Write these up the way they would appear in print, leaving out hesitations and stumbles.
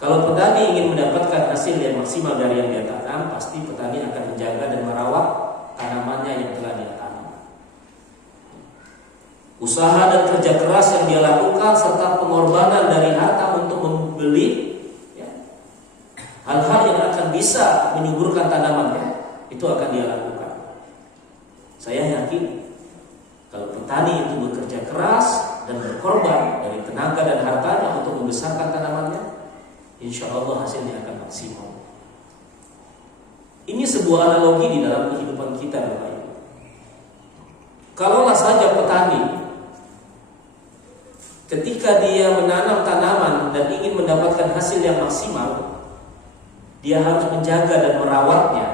Kalau petani ingin mendapatkan hasil yang maksimal dari yang dia tanam, pasti petani akan menjaga dan merawat tanamannya yang telah dia tanam. Usaha dan kerja keras yang dia lakukan serta pengorbanan dari harta untuk membeli hal-hal yang akan bisa menyuburkan tanamannya, itu akan dia lakukan. Saya yakin kalau petani itu bekerja keras dan berkorban dari tenaga dan hartanya untuk membesarkan tanamannya, insya Allah hasilnya akan maksimal. Ini sebuah analogi di dalam kehidupan kita, Bapak Ibu. Kalaulah saja petani ketika dia menanam tanaman dan ingin mendapatkan hasil yang maksimal, dia harus menjaga dan merawatnya.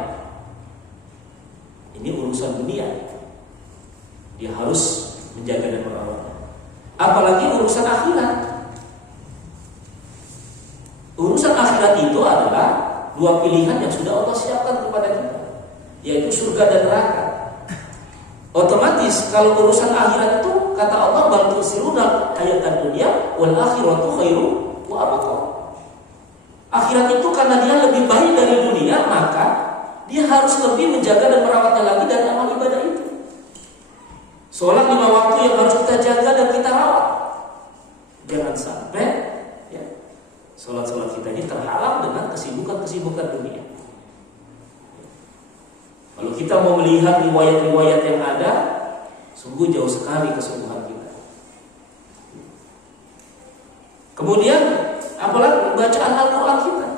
Ini urusan dunia. Dia harus menjaga dan merawatnya. Apalagi urusan akhirat. Urusan akhirat itu adalah dua pilihan yang sudah Allah siapkan kepada kita, yaitu surga dan neraka. Otomatis kalau urusan akhirat itu kata Allah, bal tusiruna hayatad dunya wal akhiratu khairu wa abqa. Akhirat itu karena dia lebih baik dari dunia, maka dia harus lebih menjaga dan merawatnya lagi dari amal ibadah itu. Sholat 5 waktu yang harus kita jaga dan kita rawat. Jangan sampai sholat-sholat kita ini terhalang dengan kesibukan-kesibukan dunia. Kalau kita mau melihat riwayat-riwayat yang ada, sungguh jauh sekali kesungguhan kita. Kemudian apalagi bacaan Al-Quran kita.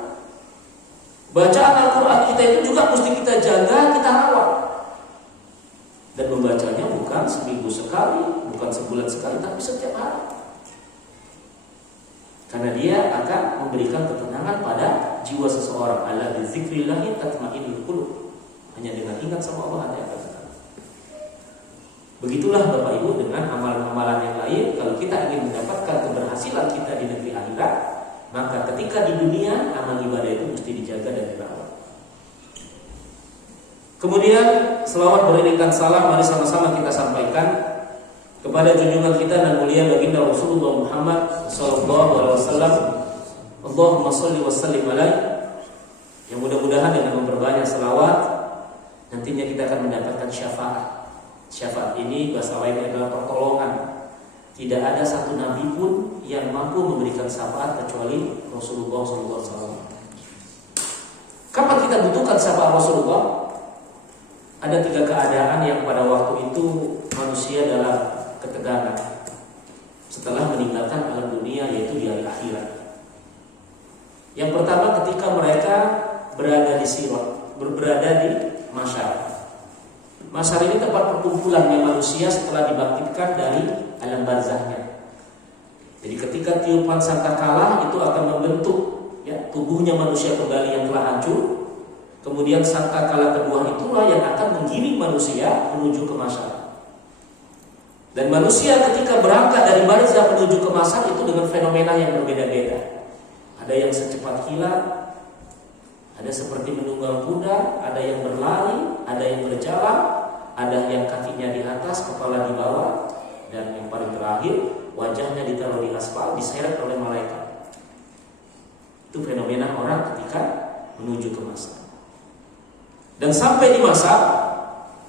Bacaan Al-Quran kita itu juga mesti kita jaga, kita rawat. Dan membacanya bukan seminggu sekali, bukan sebulan sekali, tapi setiap hari. Karena dia akan memberikan ketenangan pada jiwa seseorang. Ala bizikrillahi tatma'innul qulub. Hanya dengan ingat sama Allah ada akan tenang. Begitulah Bapak Ibu dengan amalan-amalan yang lain. Kalau kita ingin mendapatkan keberhasilan kita di negeri akhirat, maka ketika di dunia amal ibadah itu mesti dijaga dan dirawat. Kemudian selawat beriringan salam, mari sama-sama kita sampaikan kepada junjungan kita dan mulia baginda Rasulullah Muhammad sallallahu alaihi wasallam. Allahumma shalli wa sallim alaihi. Yang mudah-mudahan dengan memperbanyak selawat nantinya kita akan mendapatkan syafaat. Syafaat ini bahasa lainnya adalah pertolongan. Tidak ada satu nabi pun yang mampu memberikan syafaat kecuali Rasulullah SAW. Kapan kita butuhkan syafaat Rasulullah? Ada 3 keadaan yang pada waktu itu manusia dalam ketegangan setelah meninggalkan alam dunia, yaitu di hari akhirat. Yang pertama ketika mereka berada di sirat, berada di masyar. Masyar ini tempat perkumpulannya manusia setelah dibangkitkan dari alam barzahnya. Jadi ketika tiupan sangkakala itu akan membentuk tubuhnya manusia kembali yang telah hancur. Kemudian sangkakala kedua itulah yang akan menggiring manusia menuju ke masyar. Dan manusia ketika berangkat dari barzah menuju ke masyar itu dengan fenomena yang berbeda-beda. Ada yang secepat kilat, ada seperti menunggang kuda, ada yang berlari, ada yang berjalan, ada yang kakinya di atas, kepala di bawah, dan yang paling terakhir wajahnya ditaruh di aspal, diseret oleh malaikat. Itu fenomena orang ketika menuju ke masyar. Dan sampai di masyar,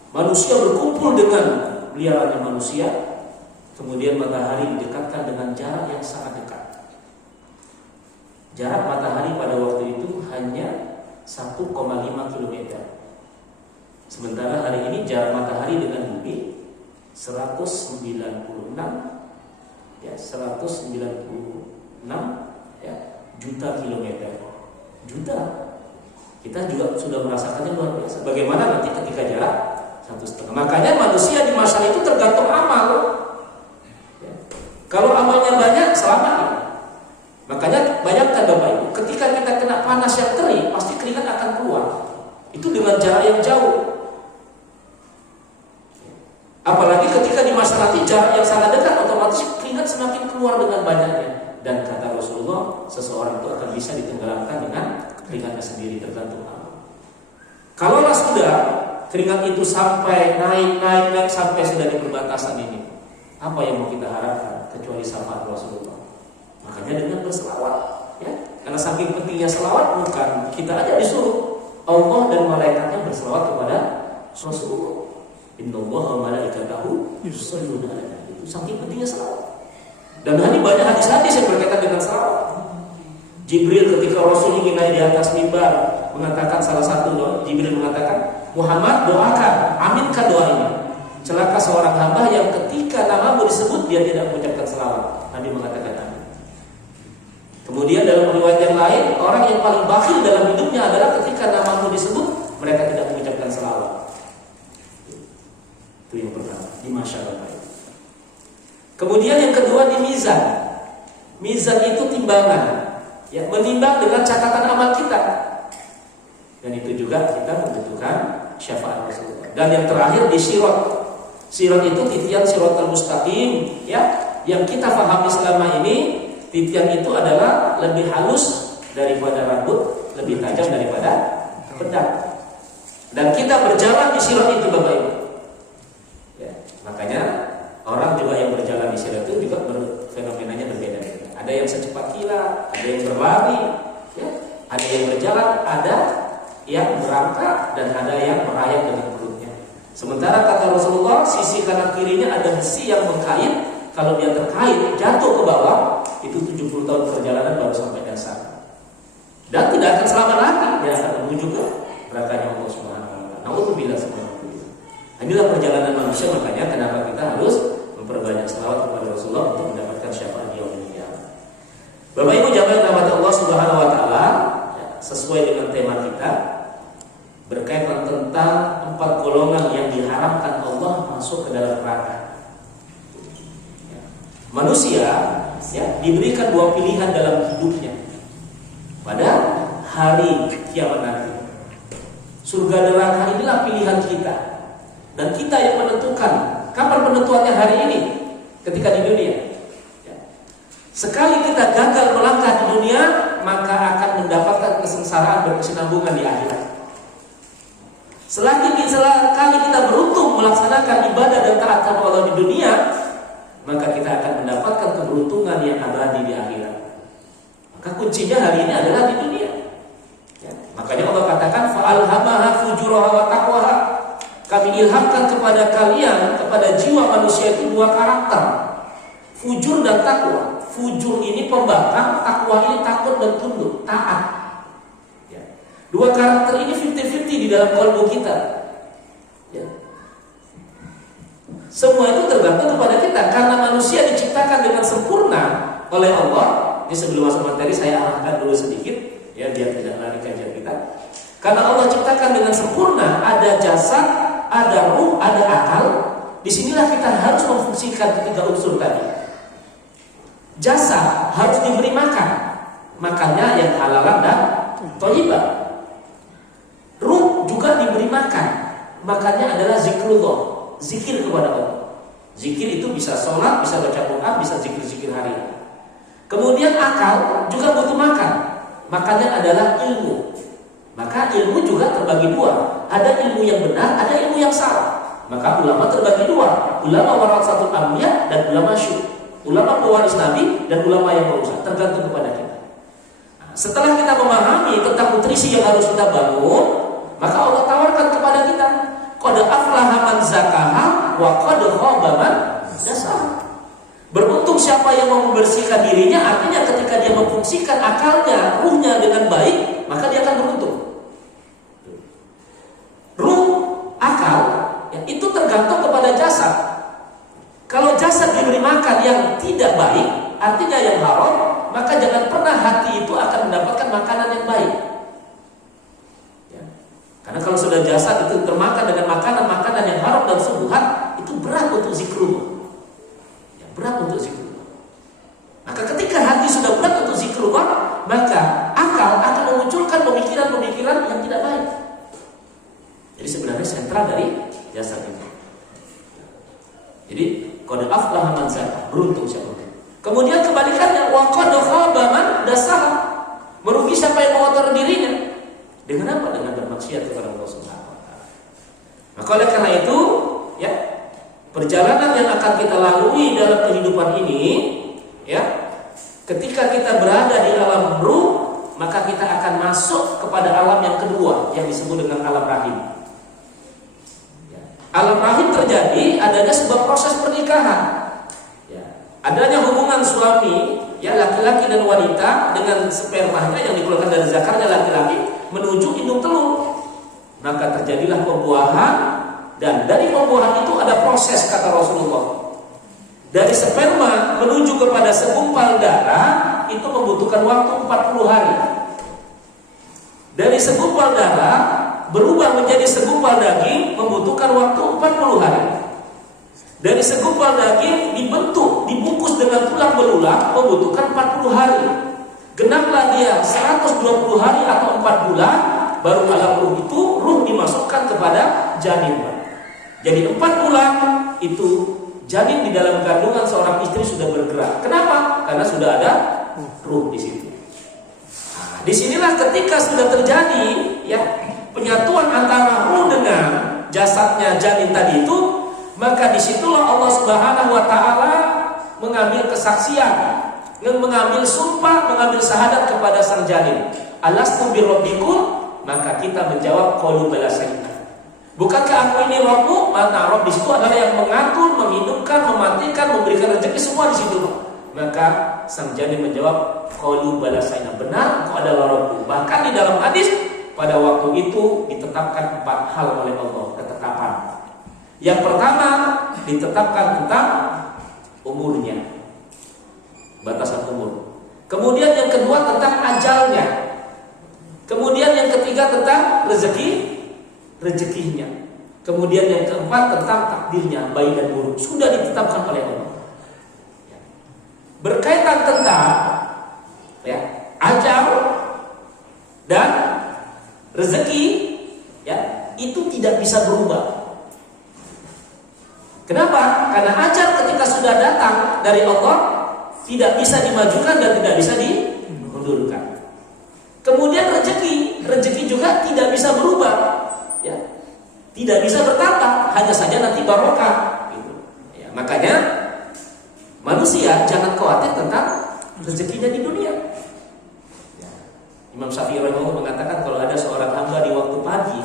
manusia berkumpul dengan liarnya manusia, kemudian matahari didekatkan dengan jarak yang sangat dekat. Jarak matahari pada waktu itu hanya 1,5 km. Sementara hari ini jarak matahari dengan bumi 196 juta kilometer. Juta. Kita juga sudah merasakannya luar biasa. Bagaimana nanti ketika jarak 1,5? Makanya manusia di masa itu tergantung amal. Kalau amalnya banyak, selamat. Makanya bayangkan Bapak Ibu, ketika kita kena panas yang terik, pasti keringat akan keluar. Itu dengan jarak yang jauh. Apalagi ketika di masa nanti jarak yang sangat dekat, otomatis keringat semakin keluar dengan banyaknya. Dan kata Rasulullah, seseorang itu akan bisa ditenggelamkan dengan keringatnya sendiri, tergantung amal. Kalaulah sudah keringat itu sampai naik sampai sudah di perbatasan ini, apa yang mau kita harapkan kecuali syafaat Rasulullah? Makanya dengan berselawat, Karena saking pentingnya selawat, bukan kita aja disuruh, Allah dan malaikatnya berselawat kepada Rasulullah. Innallaha wa malaikatahu yusholluna 'alan nabi. Itu saking pentingnya selawat. Dan ini banyak hadis-hadis yang berkaitan dengan selawat. Jibril ketika Rasul ingin naik di atas mimbar mengatakan salah satu doa, Jibril mengatakan, Muhammad doakan, aminkan doa ini. Celaka seorang hamba yang ketika namamu disebut dia tidak mengucapkan selawat. Nabi mengatakan amin. Kemudian dalam riwayat yang lain, orang yang paling bakhil dalam hidupnya adalah ketika namamu disebut mereka tidak mengucapkan selawat. Itu yang pertama di masyarakat. Kemudian yang kedua di mizan. Mizan itu timbangan, ya, menimbang dengan catatan amal kita. Dan itu juga kita membutuhkan syafaat Rasulullah. Dan yang terakhir di sirat. Sirat itu titian siratal mustaqim, ya, yang kita pahami selama ini. Titian itu adalah lebih halus daripada rambut, lebih tajam daripada pedang. Dan kita berjalan di sirat itu, Bapak Ibu. Ya, makanya orang juga yang berjalan di sirat itu juga fenomenanya berbeda-beda. Ada yang secepat kilat, ada yang berlari, ya, ada yang berjalan, ada yang merangkak, dan ada yang merayap dengan perutnya. Sementara kata Rasulullah, sisi kanan kirinya ada besi yang mengkait. Kalau dia terkait, jatuh ke bawah, itu 70 tahun perjalanan baru sampai dasar. Dan tidak akan selamat lagi, dia akan menuju ke nerakanya Allah Subhanahu wa taala. Nauzubillah subhanahu. Inilah perjalanan manusia, makanya kenapa kita harus memperbanyak selawat kepada Rasulullah untuk mendapatkan syafaat di yaumil qiyamah. Bapak Ibu jamaah rahmat Allah Subhanahu wa taala, ya, sesuai dengan tema kita berkaitan tentang 4 golongan yang diharamkan Allah masuk ke dalam neraka. Manusia, ya, diberikan 2 pilihan dalam hidupnya pada hari kiamat nanti. Surga neraka inilah pilihan kita, dan kita yang menentukan. Kapan penentuannya? Hari ini, ketika di dunia, ya. Sekali kita gagal melangkah di dunia, maka akan mendapatkan kesengsaraan berkesinambungan di akhirat. Selagi sekali kita beruntung melaksanakan ibadah dan taat kepada Allah di dunia, maka kita akan mendapatkan keberuntungan yang abadi di akhirat. Maka kuncinya hari ini adalah di dunia, ya. Makanya Allah katakan fa'alhamaha fujuraha wa taqwaha. Kami ilhamkan kepada kalian, kepada jiwa manusia itu 2 karakter, fujur dan takwa. Fujur ini pembangkang, takwa ini takut dan tunduk, taat, ya. 2 karakter ini 50-50 di dalam kalbu kita, ya. Semua itu tergantung kepada kita, karena manusia diciptakan dengan sempurna oleh Allah. Ini sebelum masuk materi saya arahkan dulu sedikit, ya, biar tidak lari kajian kita. Karena Allah ciptakan dengan sempurna, ada jasad, ada ruh, ada akal. Disinilah kita harus memfungsikan ketiga unsur tadi. Jasad harus diberi makan, makannya yang halal dan thayyibah. Ruh juga diberi makan, makannya adalah zikrullah, zikir kepada Allah. Zikir itu bisa sholat, bisa baca Quran, bisa zikir-zikir harian. Kemudian akal juga butuh makan, makannya adalah ilmu. Maka ilmu juga terbagi 2. Ada ilmu yang benar, ada ilmu yang salah. Maka ulama terbagi 2. Ulama warasatul anbiya dan ulama syuh. Ulama pewaris Nabi dan ulama yang merusak. Tergantung kepada kita. Nah, setelah kita memahami tentang nutrisi yang harus kita bangun, maka Allah tawarkan kepada kita, qad aflaha man zakaha wa qad khaba man dasaha. Beruntung siapa yang mau membersihkan dirinya, artinya ketika dia memfungsikan akalnya, ruhnya dengan baik, maka dia akan beruntung. Ruh, akal, ya, itu tergantung kepada jasad. Kalau jasad diberi makan yang tidak baik, artinya yang haram, maka jangan pernah hati itu akan mendapatkan makanan yang baik, ya. Karena kalau sudah jasad itu termakan dengan makanan-makanan yang haram dan subuhat, itu berat untuk zikrullah, ya, berat untuk zikrullah. Maka ketika hati sudah berat untuk zikrullah, maka akal akan memunculkan pemikiran-pemikiran yang tidak baik. Jadi sebenarnya sentral dari jasad itu. Jadi qad aflaha man zakaha, beruntung siapa. Kemudian kebalikannya, wa qad khaba man dasaha, merugi siapa yang mengotori dirinya. Dengan apa? Dengan bermaksiat kepada Allah Subhanahu wa taala. Maka oleh karena itu, ya, perjalanan yang akan kita lalui dalam kehidupan ini, ya, ketika kita berada di alam ruh, maka kita akan masuk kepada alam yang kedua yang disebut dengan alam rahim. Alam rahim terjadi adanya sebuah proses pernikahan. Adanya hubungan suami, laki-laki dan wanita dengan spermanya yang dikeluarkan dari zakarnya laki-laki menuju indung telur. Maka terjadilah pembuahan, dan dari pembuahan itu ada proses, kata Rasulullah. Dari sperma menuju kepada segumpal darah itu membutuhkan waktu 40 hari. Dari segumpal darah berubah menjadi segumpal daging membutuhkan waktu 40 hari. Dari segumpal daging dibentuk, dibungkus dengan tulang belulang membutuhkan 40 hari. Genaplah dia 120 hari atau 4 bulan, baru alam ruh itu ruh dimasukkan kepada janin. Jadi 4 bulan itu janin di dalam kandungan seorang istri sudah bergerak. Kenapa? Karena sudah ada ruh di situ. Nah, disinilah ketika sudah terjadi penyatuan antara ruh dengan jasadnya janin tadi itu, maka disitulah Allah Subhanahu wa Ta'ala mengambil kesaksian, mengambil sumpah, mengambil syahadat kepada sang janin. Alastu birabbikum, maka kita menjawab qalu bala syahidna. Bukankah aku ini Rabbmu? Maka Rabb di situ adalah yang mengatur, menghidupkan, mematikan, memberikan rezeki, semua di situ. Maka sang janin menjawab qalu bala syahidna, benar engkau adalah Rabbku. Bahkan di dalam hadis pada waktu itu ditetapkan 4 hal oleh Allah, ketetapan. Yang pertama ditetapkan tentang umurnya, batasan umur. Kemudian yang kedua tentang ajalnya. Kemudian yang ketiga tentang rezekinya. Kemudian yang keempat tentang takdirnya, baik dan buruk, sudah ditetapkan oleh Allah. Berkaitan tentang ajal dan rezeki, itu tidak bisa berubah. Kenapa? Karena ajal ketika sudah datang dari Allah tidak bisa dimajukan dan tidak bisa dimundurkan. Kemudian rezeki juga tidak bisa berubah, tidak bisa bertambah, hanya saja nanti barokah. Gitu. Makanya manusia jangan khawatir tentang rezekinya di dunia. Imam Syafi'i rahimahullah mengatakan kalau ada seorang hamba di waktu pagi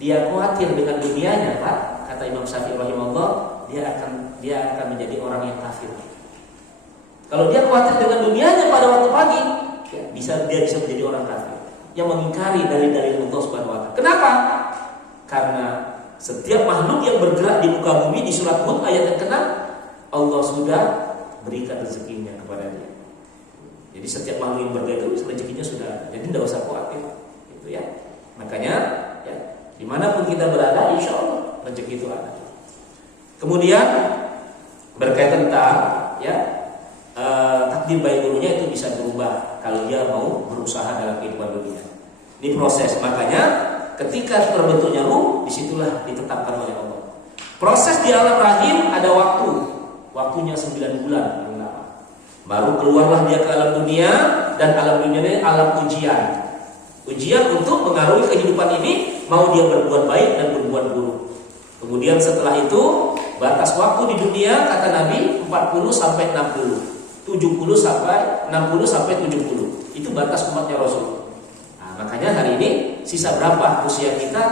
dia khawatir dengan dunianya, Pak, kata Imam Syafi'i rahimahullah, dia akan menjadi orang yang kafir. Kalau dia khawatir dengan dunianya pada waktu pagi, dia bisa menjadi orang kafir yang mengingkari dalil-dalil Allah Subhanahu wa Ta'ala. Kenapa? Karena setiap makhluk yang bergerak di muka bumi di surat Hud ayat yang ke-6, Allah sudah berikan rezekinya kepada dia. Jadi setiap makhluk yang bergerak itu rezekinya sudah ada. Jadi tidak usah khawatir, gitu ya. Makanya dimanapun kita berada, insya Allah rezeki itu ada. Kemudian berkaitan tentang takdir baik buruknya itu bisa berubah kalau dia mau berusaha dalam kehidupan dunia. Ini proses. Makanya ketika terbentuknya ruh, disitulah ditetapkan oleh Allah. Proses di alam rahim ada waktunya 9 bulan. Baru keluarlah dia ke alam dunia, dan alam dunia ini alam ujian. Ujian untuk mengaruhi kehidupan ini, mau dia berbuat baik dan berbuat buruk. Kemudian setelah itu batas waktu di dunia kata Nabi 40 sampai 60. 60 sampai 70. Itu batas umatnya Rasul. Nah, makanya hari ini sisa berapa usia kita,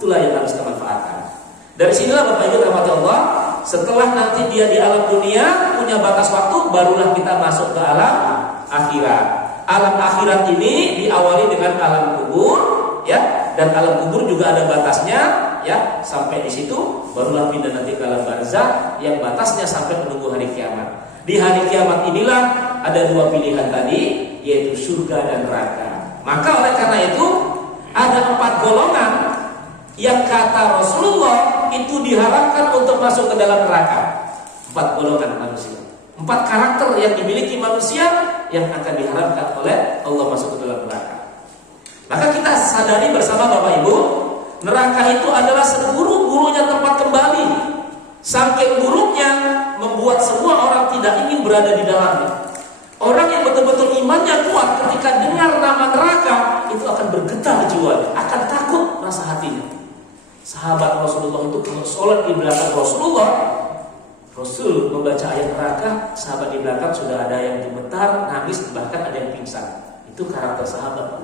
itulah yang harus kita manfaatkan. Dari sinilah Bapak Ibu rahmat Allah, setelah nanti dia di alam dunia punya batas waktu, barulah kita masuk ke alam akhirat. Alam akhirat ini diawali dengan alam kubur, dan alam kubur juga ada batasnya, sampai di situ barulah pindah nanti ke alam barzakh yang batasnya sampai menunggu hari kiamat. Di hari kiamat inilah ada 2 pilihan tadi, yaitu surga dan neraka. Maka oleh karena itu ada 4 golongan yang kata Rasulullah itu diharapkan untuk masuk ke dalam neraka. 4 golongan manusia, 4 karakter yang dimiliki manusia yang akan diharapkan oleh Allah masuk ke dalam neraka. Maka kita sadari bersama Bapak Ibu, neraka itu adalah seburuk-buruknya tempat kembali. Saking buruknya membuat semua orang tidak ingin berada di dalamnya. Orang yang betul-betul imannya kuat ketika dengar nama neraka itu akan bergetar jiwanya, akan takut rasa hatinya. Sahabat Rasulullah itu kalau sholat di belakang Rasulullah, Rasul membaca ayat neraka, sahabat di belakang sudah ada yang gemetar, nangis, bahkan ada yang pingsan. Itu karakter sahabat.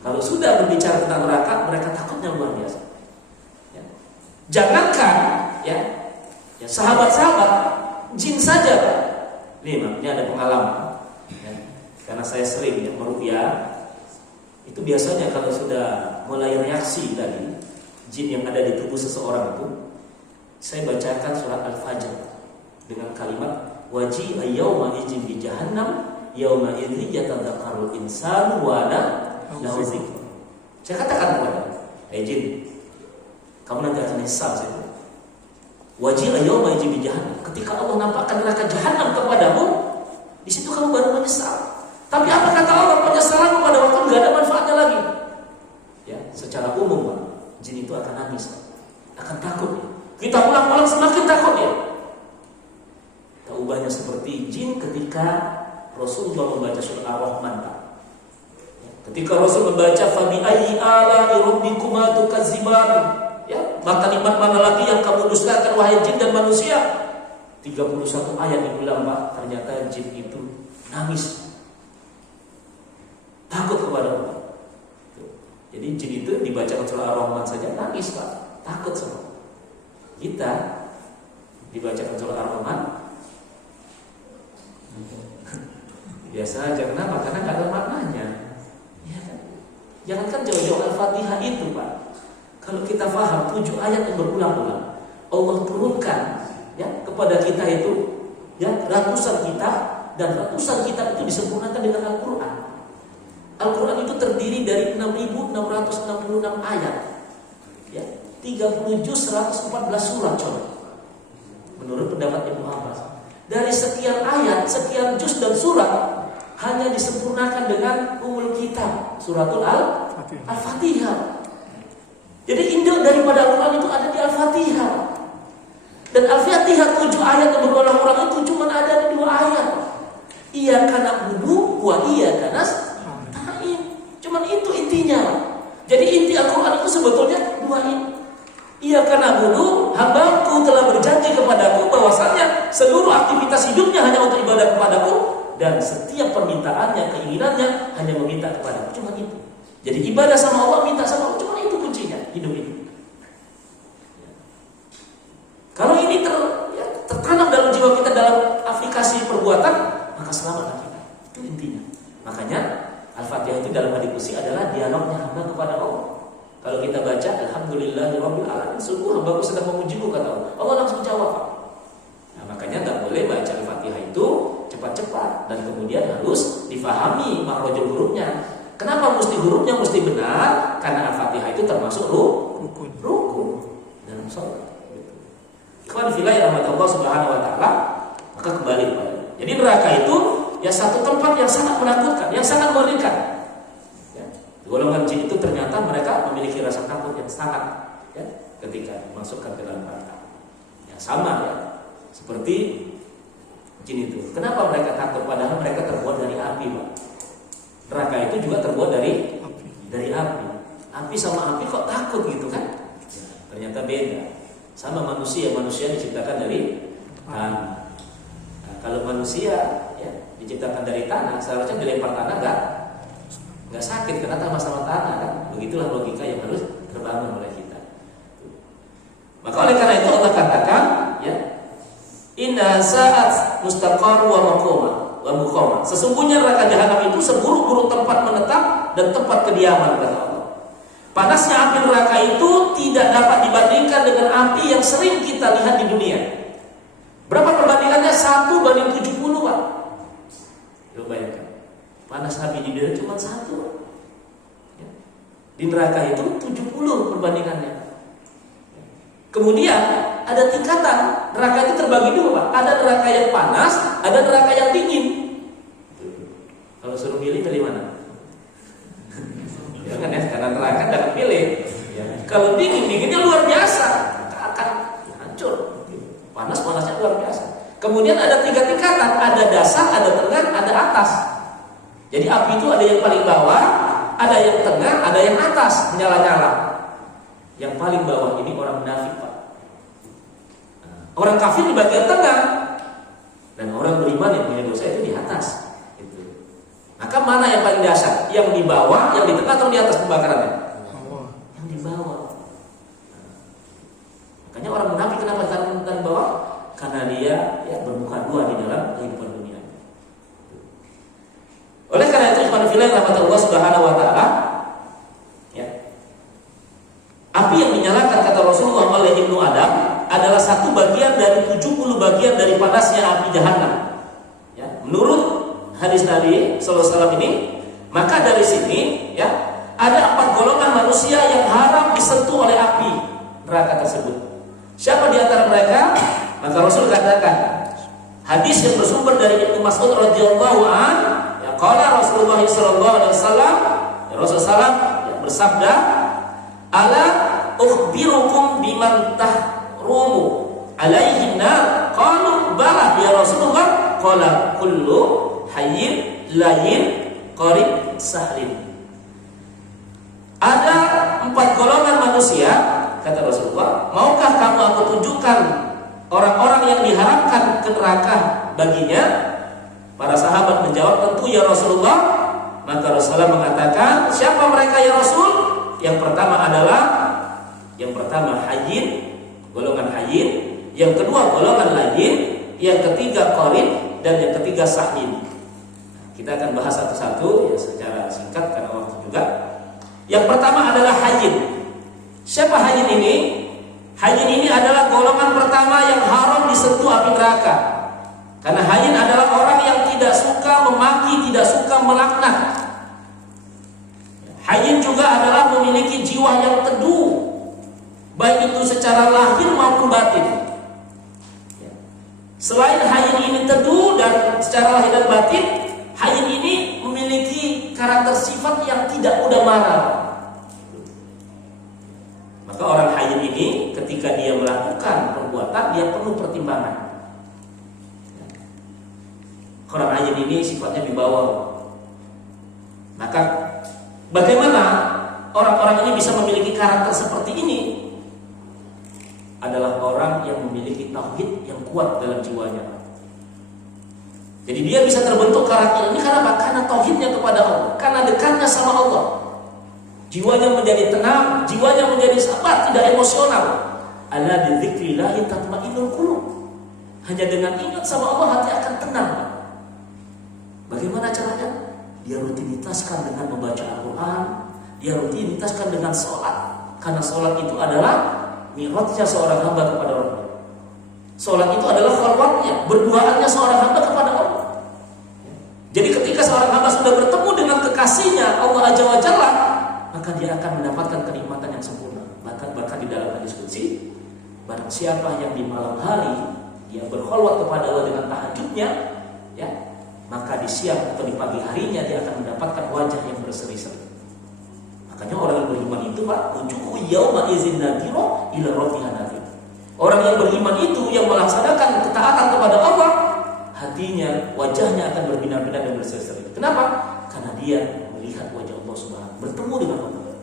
Kalau sudah berbicara tentang neraka, mereka takutnya luar biasa. Ya. Jangankan ya sahabat-sahabat, jin saja, Pak. Ini ada pengalaman. Ya. Karena saya sering meruqyah, itu biasanya kalau sudah mulai reaksi tadi jin yang ada di tubuh seseorang itu, saya bacakan surat Al-Fajr dengan kalimat waji'a yawma idzin bi jahannam yauma idzi yatadzakkarul insanu wa la lahu dzikr. Saya katakan kepada jin, kamu nanti akan nyesal. Saya waji'a yawma idzin bi jahannam, ketika Allah nampakkan neraka jahanam kepadamu, di situ kamu baru menyesal. Tapi apa kata Allah, penyesalan pada waktu enggak ada manfaatnya lagi. Ya, secara umum Pak, jin itu akan nangis, akan takut. Kita ulang-ulang semakin takut ya. Tak ubahnya seperti jin ketika Rasulullah membaca surah Ar-Rahman, Pak. Ketika Rasul membaca fabi ayyi ala'i rabbikuma tukadziban, ya, maka nikmat mana lagi yang kamu dustakan wahai jin dan manusia? 31 ayat diulang, Pak. Ternyata jin itu nangis, takut kepada Allah. Jadi jin itu dibacakan surah Ar-Rahman saja nangis, Pak. Takut sama. Kita dibacakan surah Ar-Rahman biasa aja. Kenapa? Karena nggak ada maknanya. Ya kan? Jangankan jauh-jauh Al-Fatihah itu, Pak. Kalau kita paham 7 ayat yang berulang-ulang, Allah turunkan ya kepada kita itu ya ratusan kitab, dan ratusan kitab itu disempurnakan dengan Al-Quran. Al-Quran itu terdiri dari 6.666 ayat. Ya. 30 juz 114 surat, coba. Menurut pendapat Ibnu Abbas, dari sekian ayat, sekian juz dan surat hanya disempurnakan dengan Ummul Kitab, suratul Al-Fatihah. Jadi induk daripada Al-Quran itu ada di Al-Fatihah. Dan Al-Fatihah 7 ayat yang berulang-ulang itu cuma ada di 2 ayat. Iyyaka na'budu wa iyyaka nasta'in. Cuma itu intinya. Jadi inti Al-Quran itu sebetulnya 2 ini. Iyyaka na'budu, hambaku telah berjanji kepadaku bahwasanya seluruh aktivitas hidupnya hanya untuk ibadah kepadaku, dan setiap permintaannya, keinginannya hanya meminta kepadaku. Cuma itu. Jadi ibadah sama Allah, minta sama Allah, cuma itu kuncinya hidup ini. Kalau ini tertanam dalam jiwa kita dalam aplikasi perbuatan, maka selamatlah kita. Itu intinya. Makanya Al-Fatihah itu dalam hadis qudsi adalah dialognya hamba kepada Allah. Kalau kita baca alhamdulillahirabbil alamin, sungguh hambaku sedang memujimu, kata Allah. Allah langsung jawab. Nah, makanya enggak boleh baca Al-Fatihah itu cepat-cepat, dan kemudian harus difahami makhrajul hurufnya. Kenapa mesti hurufnya mesti benar? Karena Al-Fatihah itu termasuk rukun dalam salat. Ikhwan fillah rahmat Allah Subhanahu wa taala, maka kembali kepada. Jadi neraka itu ya satu tempat yang sangat menakutkan, yang sangat mengerikan. Golongan jin itu ternyata mereka memiliki rasa takut yang sangat ya, ketika dimasukkan ke dalam neraka. Ya, sama ya, seperti jin itu. Kenapa mereka takut? Padahal mereka terbuat dari api, Pak. Neraka itu juga terbuat dari api. Api sama api kok takut gitu kan? Ya, ternyata beda. Sama manusia diciptakan dari tanah. Nah, kalau manusia ya diciptakan dari tanah, seharusnya dilempar tanah nggak sakit karena sama-sama tanah kan. Begitulah logika yang harus terbangun oleh kita. Maka oleh karena itu Allah katakan ya, inna sa'at mustaqar wa muqama. Sesungguhnya neraka jahanam itu seburuk-buruk tempat menetap dan tempat kediaman, kata Allah. Panasnya api neraka itu tidak dapat dibandingkan dengan api yang sering kita lihat di dunia. Berapa perbandingannya? 1:70, Pak. Coba bayangkan. Panas api di dunia cuma 1. Ya. Di neraka itu 70 perbandingannya. Kemudian ada tingkatan. Neraka itu terbagi 2, Pak. Ada neraka yang panas, ada neraka yang dingin. Kalau suruh pilih dari mana? Jangan ya, karena neraka dapat pilih. Ya. Kalau dinginnya luar biasa, akan hancur. Panasnya luar biasa. Kemudian ada 3 tingkatan. Ada dasar, ada tengah, ada atas. Jadi api itu ada yang paling bawah, ada yang tengah, ada yang atas, menyala-nyala. Yang paling bawah ini orang munafik, Pak. Orang kafir di bagian tengah, dan orang beriman yang punya dosa itu di atas. Gitu. Maka mana yang paling dahsyat? Yang di bawah, yang di tengah, atau di atas pembakarannya? Yang di bawah. Makanya orang munafik kenapa taruh di bawah? Karena dia bermuka dua di dalam kehidupan dunia. Oleh karena itu, ikhwan fillah rahmatullah subhanahu wa ta'ala, api yang dinyalakan kata Rasulullah oleh Ibnu Adam adalah satu bagian dari 70 bagian dari panasnya api Jahannam. Ya, menurut hadis Nabi sallallahu alaihi wasallam ini, maka dari sini ada 4 golongan manusia yang haram disentuh oleh api neraka tersebut. Siapa di antara mereka? Maka Rasul katakan, hadis yang bersumber dari Ibnu Mas'ud radhiyallahu an, qala Rasulullah sallallahu alaihi wasallam, Rasulullah bersabda, ala ukhbirukum biman tahrumu alaihi nar, qalu bala ya Rasulullah, qala kullu hayyin layyin qarib sahrin. Ada 4 golongan manusia kata Rasulullah, maukah kamu aku tunjukkan orang-orang yang diharamkan ke neraka baginya? Para sahabat menjawab, tentu ya Rasulullah. Maka Rasulullah mengatakan, siapa mereka ya Rasul? Yang pertama hayyin, golongan hayyin, yang kedua golongan layyin, yang ketiga qarib, dan yang ketiga sahrin. Kita akan bahas satu-satu secara singkat karena waktu juga. Yang pertama adalah hayyin. Siapa hayyin ini? Hayyin ini adalah golongan pertama yang haram disentuh api neraka. Karena hayyin adalah orang yang tidak suka memaki, tidak suka melaknat. Hayyin juga adalah memiliki jiwa yang teduh, baik itu secara lahir maupun batin. Selain hayyin ini teduh dan secara lahir dan batin, hayyin ini memiliki karakter sifat yang tidak mudah marah. Maka orang hayyin ini ketika dia melakukan perbuatan, dia penuh pertimbangan. Orang hayyin ini sifatnya di bawah. Maka bagaimana orang-orang ini bisa memiliki karakter seperti ini? Adalah orang yang memiliki tauhid yang kuat dalam jiwanya. Jadi dia bisa terbentuk karakter ini karena apa? Karena tauhidnya kepada Allah, karena dekatnya sama Allah. Jiwanya menjadi tenang, jiwanya menjadi sabar, tidak emosional. Ala bi dzikrillah tatma'innul qulub. Hanya dengan ingat sama Allah hati akan tenang. Bagaimana caranya? Dia rutinitaskan dengan membaca Al-Quran, dia rutinitaskan dengan sholat, karena sholat itu adalah mi'rajnya seorang hamba kepada Allah. Sholat itu adalah khalwatnya, berduaannya seorang hamba kepada Allah. Jadi ketika seorang hamba sudah bertemu dengan kekasihnya Allah Azza wa Jalla, maka dia akan mendapatkan kenikmatan yang sempurna. Bahkan di dalam hadis qudsi, barang siapa yang di malam hari dia berkhalwat kepada Allah dengan tahajudnya, maka di siang atau di pagi harinya dia akan mendapatkan wajah yang berseri-seri. Makanya orang yang beriman itu, Pak, wujuhu yauma idzin nadhira ila rabbiha nadhir. Orang yang beriman itu yang melaksanakan ketaatan kepada Allah, hatinya, wajahnya akan berbinar-binar dan berseri-seri. Kenapa? Karena dia melihat wajah Allah Subhanahu, bertemu dengan Allah.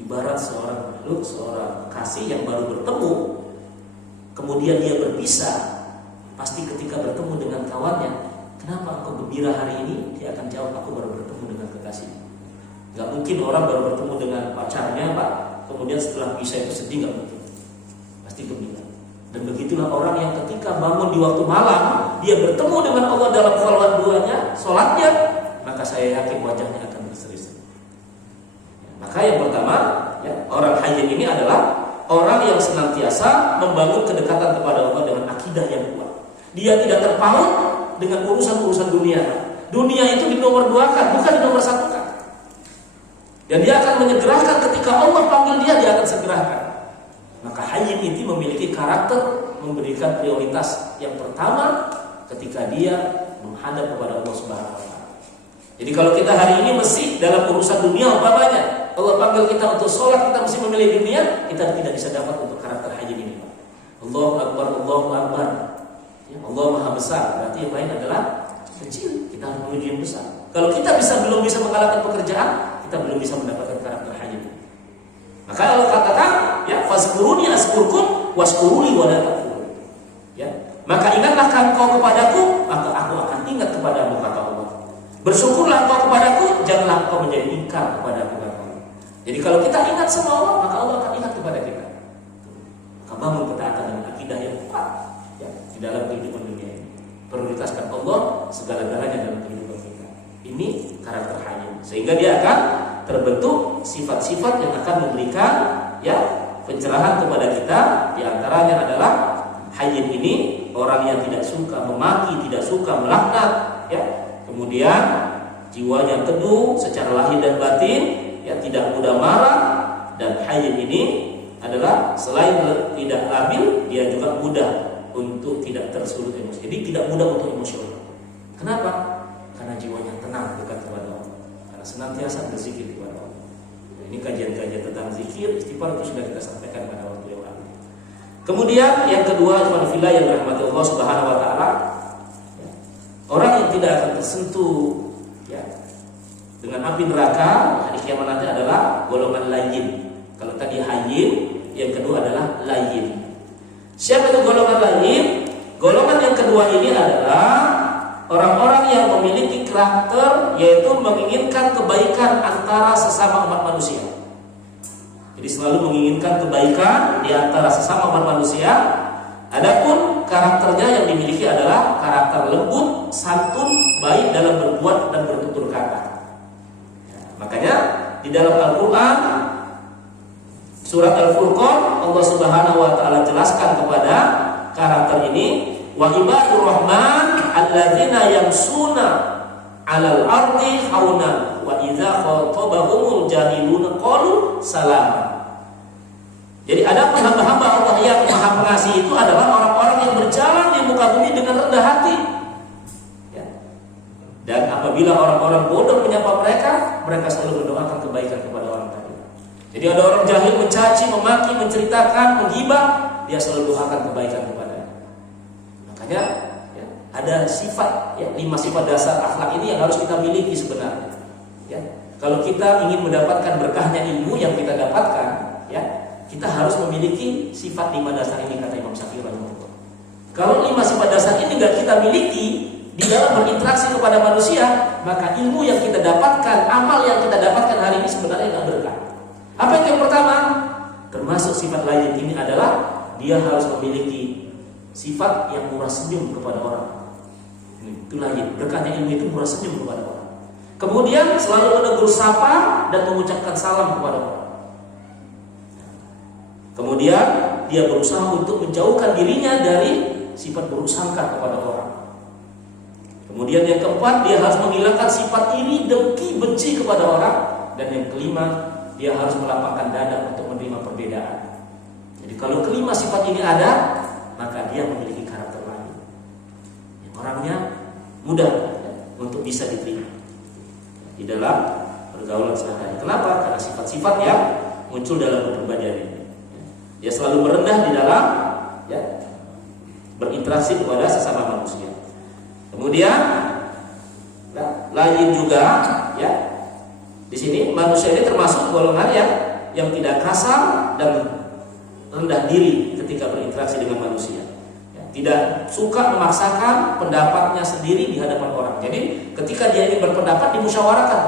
Ibarat seorang makhluk, seorang kasih yang baru bertemu, kemudian dia berpisah. Pasti ketika bertemu dengan kawannya, kenapa engkau gembira hari ini? Dia akan jawab, aku baru bertemu dengan kekasih. Gak mungkin orang baru bertemu dengan pacarnya, Pak, kemudian setelah pisah itu sedih, gak mungkin. Pasti gembira. Dan begitulah orang yang ketika bangun di waktu malam, dia bertemu dengan Allah dalam khalwat duanya, sholatnya, maka saya yakin wajahnya akan berseri-seri. Maka yang pertama, orang hayyin ini adalah orang yang senantiasa membangun kedekatan kepada Allah dengan akidah yang kuat. Dia tidak terpaut dengan urusan-urusan dunia. Dunia itu dinomor-duakan, bukan dinomor-satukan. Dan dia akan menyegerakan ketika Allah panggil dia akan segerakan. Maka hayyin itu memiliki karakter memberikan prioritas yang pertama ketika dia menghadap kepada Allah Subhanahu wa taala. Jadi kalau kita hari ini mesti dalam urusan dunia umpamanya, Allah panggil kita untuk sholat, kita mesti memilih dunia, kita tidak bisa dapat untuk karakter hayyin ini. Allahu Akbar, Allahu Akbar. Allah Maha Besar, berarti yang lain adalah kecil. Kita harus menuju yang besar. Kalau kita belum bisa mengalahkan pekerjaan, kita belum bisa mendapatkan karakter hayyin. Maka Allah katakan, fazkuruni askurkum washkuruli wa la takfurun. Maka ingatlah engkau kepadaku, maka aku akan ingat kepadamu, kata Allah. Bersyukurlah engkau kepadaku, janganlah engkau menjadi ingkar kepadaku, kata Allah. Jadi kalau kita ingat sama Allah, maka Allah akan ingat kepada kita. Maka bangun ketaatan dengan akidah yang kuat ya, di dalam kehidupan dunia ini. Prioritaskan Allah segala-galanya dalam kehidupan kita. Ini karakter hayyin, sehingga dia akan terbentuk sifat-sifat yang akan memberikan ya pencerahan kepada kita. Di antaranya adalah hayyin ini orang yang tidak suka memaki, tidak suka melaknat, ya. Kemudian jiwanya teduh secara lahir dan batin, ya, tidak mudah marah. Dan hayyin ini adalah selain tidak labil, dia juga mudah untuk tidak tersulut emosi. Jadi tidak mudah untuk emosional. Kenapa? Karena jiwanya tenang dekat kepada Allah, karena senantiasa berzikir kepada Allah. Ini kajian-kajian tentang zikir, istighfar itu sudah kita sampaikan pada waktu yang lalu. Kemudian yang kedua, ikhwan fillah yang dirahmati Allah Subhanahu wa taala, ya, orang yang tidak akan tersentuh ya dengan api neraka hari kiamat nanti adalah golongan layyin. Kalau tadi hayyin, yang kedua adalah layyin. Siapa itu golongan layyin? Golongan yang kedua ini adalah orang-orang yang memiliki karakter yaitu menginginkan kebaikan antara sesama umat manusia. Jadi selalu menginginkan kebaikan di antara sesama umat manusia. Adapun karakternya yang dimiliki adalah karakter lembut, santun, baik dalam berbuat dan bertutur kata. Ya, makanya di dalam Al-Quran surat Al-Furqan Allah Subhanahu wa taala jelaskan kepada karakter ini, wa ibadur rahman alladzina yamsuna 'alal ardi hauna wa idza khatabahumul jahiluna qalu salama. Jadi ada hamba-hamba Allah yang Maha Pengasih itu adalah orang-orang yang berjalan di muka bumi dengan rendah hati. Ya. Dan apabila orang-orang bodoh menyapa mereka, mereka selalu mendoakan kebaikan kepada orang tadi. Jadi ada orang jahil mencaci, memaki, menceritakan, menghibah, dia selalu doakan kebaikan kepadanya. Makanya ya, ada sifat, ya, 5 sifat dasar akhlak ini yang harus kita miliki sebenarnya. Ya. Kalau kita ingin mendapatkan berkahnya ilmu yang kita dapatkan, ya, kita harus memiliki sifat 5 dasar ini, kata Imam Syafi'i rahimahullah. Kalau 5 sifat dasar ini nggak kita miliki di dalam berinteraksi kepada manusia, maka ilmu yang kita dapatkan, amal yang kita dapatkan hari ini sebenarnya nggak berkah. Apa itu yang pertama? Termasuk sifat layyin ini adalah dia harus memiliki sifat yang murah senyum kepada orang. Itu layyin. Berkahnya ilmu itu murah senyum kepada orang. Kemudian selalu menegur sapa dan mengucapkan salam kepada orang. Kemudian dia berusaha untuk menjauhkan dirinya dari sifat buruk sangka kepada orang. Kemudian yang keempat, dia harus menghilangkan sifat iri, dengki, benci kepada orang. Dan yang kelima, dia harus melapangkan dada untuk menerima perbedaan. Jadi kalau kelima sifat ini ada, maka dia memiliki karakter lain yang orangnya mudah untuk bisa diterima di dalam pergaulan sehari-hari. Kenapa? Karena sifat-sifat yang muncul dalam kepribadian ini. Dia selalu merendah di dalam ya, berinteraksi kepada sesama manusia. Kemudian layyin juga ya. Di sini manusia ini termasuk golongan yang tidak kasar dan rendah diri ketika berinteraksi dengan manusia. Ya, tidak suka memaksakan pendapatnya sendiri di hadapan orang. Jadi ketika dia ingin berpendapat dimusyawarahkan.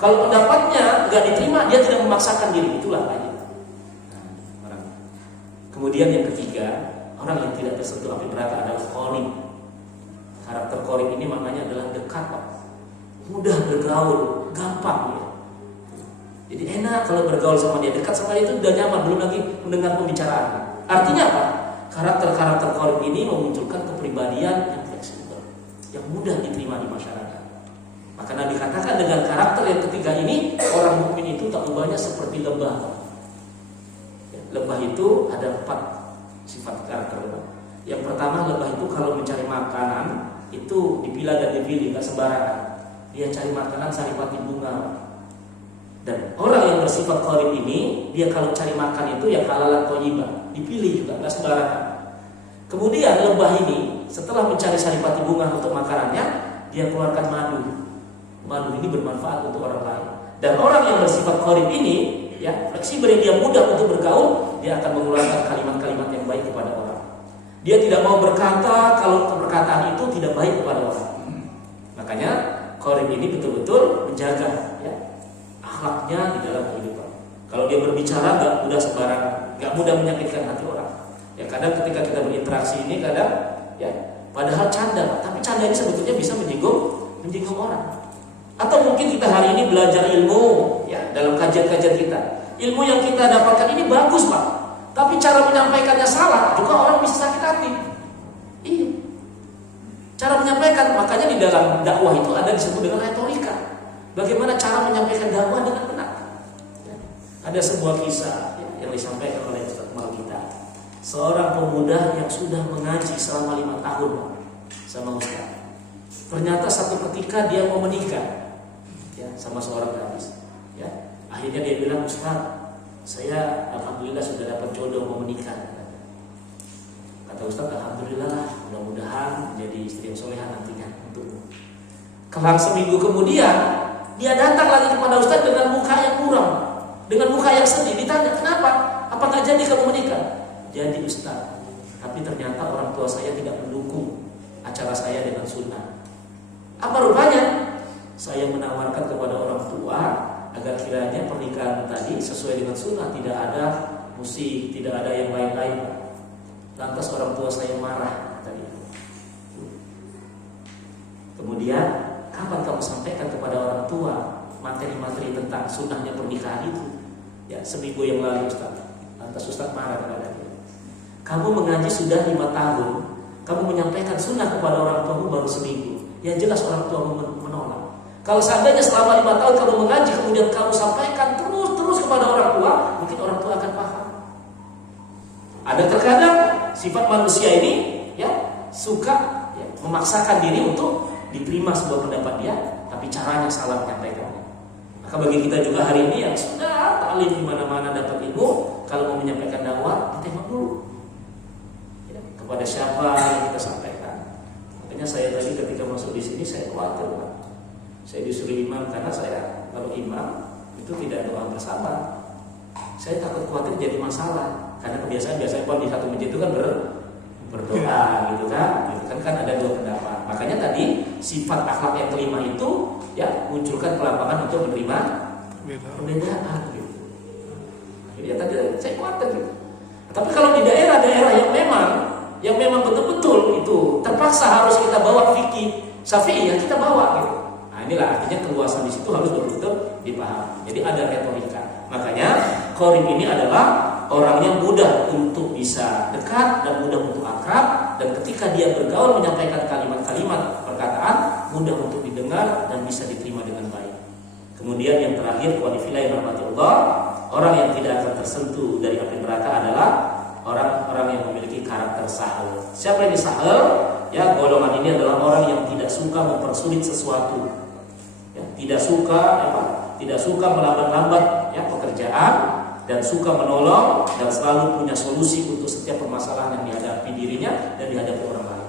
Kalau pendapatnya nggak diterima, dia tidak memaksakan diri. Itulah layyin. Kemudian yang ketiga, orang yang tidak tersentuh api neraka adalah qarib. Karakter qarib ini maknanya adalah dekat, mudah bergaul, gampang ya. Jadi enak kalau bergaul sama dia, dekat sama dia itu udah nyaman, belum lagi mendengar pembicaraan. Artinya apa? Karakter-karakter qarib ini memunculkan kepribadian yang fleksibel, yang mudah diterima di masyarakat. Maka Nabi katakan dengan karakter yang ketiga ini, orang mukmin itu tak ubahnya seperti lebah. Lebah itu ada 4 sifat karakter lebah. Yang pertama, lebah itu kalau mencari makanan itu dipilah dan dipilih, nggak sembarangan. Dia cari makanan saripati bunga. Dan orang yang bersifat qarib ini, dia kalau cari makan itu yang halal atau thayyibah, dipilih juga, nggak sembarangan. Kemudian lebah ini setelah mencari saripati bunga untuk makanannya, dia keluarkan madu. Madu ini bermanfaat untuk orang lain. Dan orang yang bersifat qarib ini ya, fleksibel, dia mudah untuk bergaul, dia akan mengeluarkan kalimat-kalimat yang baik kepada orang. Dia tidak mau berkata kalau perkataan itu tidak baik kepada orang. Makanya Qorib ini betul-betul menjaga ya, akhlaknya di dalam kehidupan. Kalau dia berbicara nggak mudah sembarangan, nggak mudah menyakitkan hati orang. Ya kadang ketika kita berinteraksi ini kadang ya padahal canda, tapi canda ini sebetulnya bisa menyinggung orang. Atau mungkin kita hari ini belajar ilmu ya dalam kajian-kajian kita. Ilmu yang kita dapatkan ini bagus, Pak. Tapi cara menyampaikannya salah, juga orang bisa sakit hati. Iya. Cara menyampaikan, makanya di dalam dakwah itu ada disebut dengan retorika. Bagaimana cara menyampaikan dakwah dengan benar. Ya. Ada sebuah kisah ya, yang disampaikan oleh Ustaz Mal kita. Seorang pemuda yang sudah mengaji selama 5 tahun sama Ustaz. Ternyata satu ketika dia mau menikah ya, sama seorang gadis. Ya. Akhirnya dia bilang, Ustaz, saya alhamdulillah sudah dapat jodoh mau menikah. Kata Ustaz, alhamdulillah lah, mudah-mudahan menjadi istri yang soleha nantinya untukmu. Kelang seminggu kemudian dia datang lagi kepada Ustaz dengan muka yang muram, dengan muka yang sedih. Ditanya, kenapa? Apa nggak jadi kamu menikah? Jadi Ustaz, tapi ternyata orang tua saya tidak mendukung acara saya dengan sunnah. Apa rupanya? Saya menawarkan kepada orang tua agar kiranya pernikahan tadi sesuai dengan sunnah, tidak ada musik, tidak ada yang lain-lain. Lantas orang tua saya marah tadi. Kemudian kapan kamu sampaikan kepada orang tua materi-materi tentang sunnahnya pernikahan itu? Ya, seminggu yang lalu Ustaz. Lantas Ustaz marah kepada dia. Kamu mengaji sudah 5 tahun, kamu menyampaikan sunnah kepada orang tuamu baru seminggu. Yang jelas orang tuamu menolak. Kalau seandainya selama 5 tahun kamu mengaji, kemudian kamu sampaikan terus kepada orang tua, mungkin orang tua akan paham. Ada terkadang sifat manusia ini ya suka ya, memaksakan diri untuk diterima sebuah pendapat dia, tapi caranya salah menyampaikannya. Maka bagi kita juga hari ini yang sudah taklim di mana-mana dapat ilmu, kalau mau menyampaikan dakwah, ditengok dulu ya, kepada siapa yang kita sampaikan. Makanya saya tadi ketika masuk di sini saya khawatir, Pak. Saya disuruh imam karena saya kalau imam itu tidak doa bersama. Saya takut khawatir jadi masalah karena kebiasaan biasanya di satu masjid itu kan berdoa gitu kan ada 2 pendapat. Makanya tadi sifat akhlak yang kelima itu ya munculkan kelapangan untuk menerima perbedaan gitu. Jadi tadi saya khawatir gitu. Tapi kalau di daerah-daerah yang memang betul-betul itu terpaksa harus kita bawa fikih Syafi'i, ya kita bawa gitu. Inilah artinya keluasan di situ harus betul-betul dipahami. Jadi ada retorika. Makanya Qorib ini adalah orang yang mudah untuk bisa dekat dan mudah untuk akrab, dan ketika dia bergaul menyampaikan kalimat-kalimat perkataan mudah untuk didengar dan bisa diterima dengan baik. Kemudian yang terakhir, qanifillah yang rahmati Allah, orang yang tidak akan tersentuh dari api neraka adalah orang-orang yang memiliki karakter sahal. Siapa yang sahal? Ya, golongan ini adalah orang yang tidak suka mempersulit sesuatu. Tidak suka melambat-lambat ya pekerjaan, dan suka menolong dan selalu punya solusi untuk setiap permasalahan yang dihadapi dirinya dan dihadapi orang lain.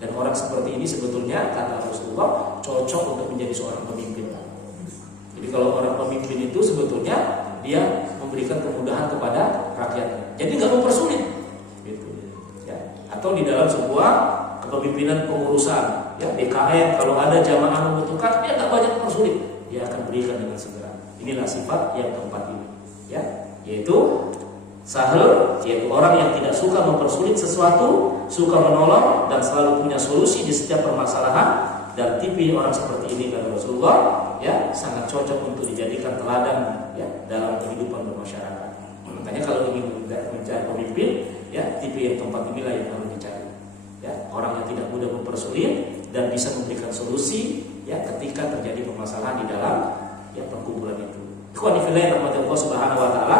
Dan orang seperti ini sebetulnya kata Rasulullah cocok untuk menjadi seorang pemimpin. Jadi kalau orang pemimpin itu sebetulnya dia memberikan kemudahan kepada rakyatnya. Jadi nggak mempersulit, gitu. Ya. Atau di dalam sebuah kepemimpinan pengurusan, ya DKM, kalau ada jamaah membutuhkan, dia nggak banyak mempersulit, dia akan berikan dengan segera. Inilah sifat yang keempat ini, ya, yaitu sahal, yaitu orang yang tidak suka mempersulit sesuatu, suka menolong dan selalu punya solusi di setiap permasalahan. Dan tipe orang seperti ini kata Rasulullah, ya, sangat cocok untuk dijadikan teladan ya dalam kehidupan bermasyarakat. Makanya kalau ingin mencari pemimpin, ya tipe yang keempat inilah yang harus dicari. Ya, orang yang tidak mudah mempersulit dan bisa memberikan solusi ya ketika terjadi permasalahan di dalam ya perkumpulan itu. Ikhwani fillah rahmatullah subhanahu wa taala,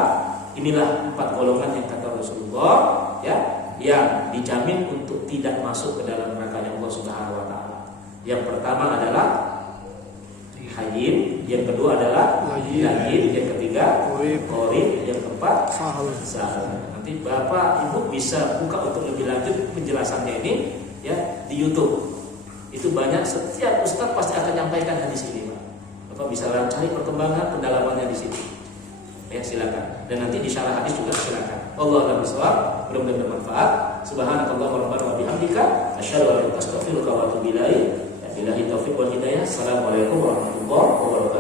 inilah 4 golongan yang kata Rasulullah ya yang dijamin untuk tidak masuk ke dalam neraka Allah subhanahu wa taala. Yang pertama adalah hayyin, yang kedua adalah layyin, yang ketiga qorib, yang keempat sahal. Nanti Bapak Ibu bisa buka untuk lebih lanjut penjelasannya ini ya di YouTube. Itu banyak, setiap ustaz pasti akan menyampaikan hadis ini, Pak. Bapak bisa cari perkembangan pendalamannya di situ. Ya, silakan. Dan nanti di syarah hadis juga silakan. Allah a'lam bishawab. Mudah-mudahan bermanfaat. Subhanakallahumma rabbana wa bihamdika asyhadu an la ilaha illa anta astaghfiruka wa atubu ilaik. Billahi taufiq wal hidayah. Assalamualaikum warahmatullahi wabarakatuh.